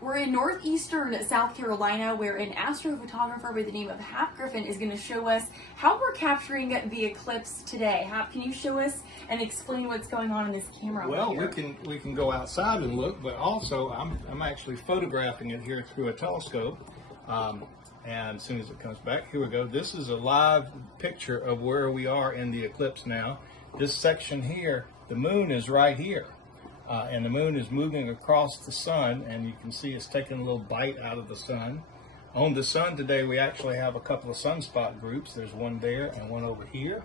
We're in northeastern South Carolina, where an astrophotographer by the name of Hap Griffin is going to show us how we're capturing the eclipse today. Hap, can you show us and explain what's going on in this camera? Well, we can go outside and look, but also I'm actually photographing it here through a telescope. And as soon as it comes back, here we go. This is a live picture of where we are in the eclipse now. This section here, the moon is right here. And the moon is moving across the sun, and you can see it's taking a little bite out of the sun. On the sun today, we actually have a couple of sunspot groups. There's one there and one over here.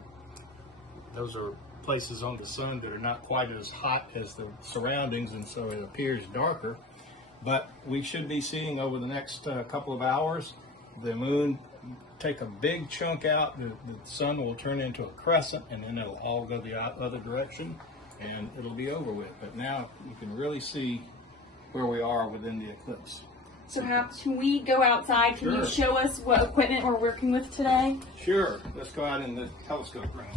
Those are places on the sun that are not quite as hot as the surroundings, and so it appears darker. But we should be seeing over the next couple of hours the moon take a big chunk out. The sun will turn into a crescent, and then it'll all go the other direction, and it'll be over with. But now you can really see where we are within the eclipse. So Hap, can we go outside? Can you show us what equipment we're working with today? Sure. Let's go out in the telescope room.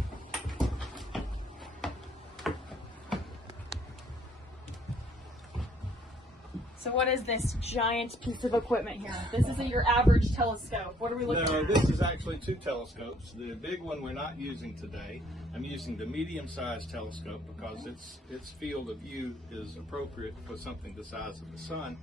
So what is this giant piece of equipment here? This isn't your average telescope. What are we looking at? No, this is actually two telescopes. The big one we're not using today. I'm using the medium-sized telescope because its field of view is appropriate for something the size of the sun.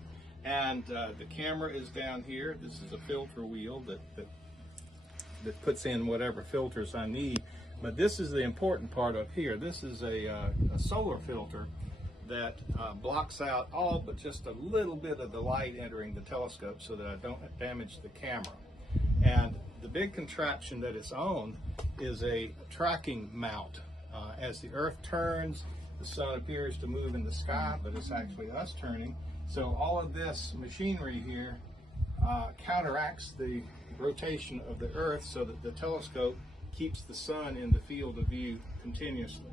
And the camera is down here. This is a filter wheel that puts in whatever filters I need. But this is the important part up here. This is a solar filter that blocks out all but just a little bit of the light entering the telescope so that I don't damage the camera. And the big contraption that it's on is a tracking mount. As the Earth turns, the sun appears to move in the sky, but it's actually us turning. So all of this machinery here counteracts the rotation of the Earth so that the telescope keeps the sun in the field of view continuously.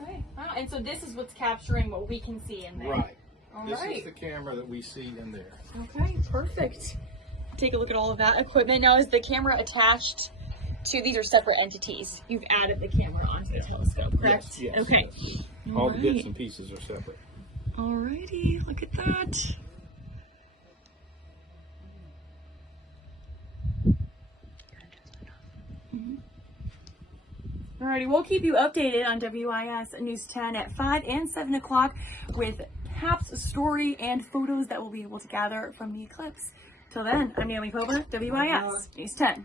Right. Wow. And so this is what's capturing what we can see in there. Right. All this right. is the camera that we see in there. Okay, perfect. Take a look at all of that equipment. Now, is the camera attached to, these are separate entities? You've added the camera onto the telescope, correct? Yes. Okay. Yes. All the bits and pieces are separate. Alrighty, look at that. Alrighty, we'll keep you updated on WIS News 10 at 5 and 7 o'clock with Hap's story and photos that we'll be able to gather from the eclipse. Till then, I'm Naomi Pober, WIS News 10.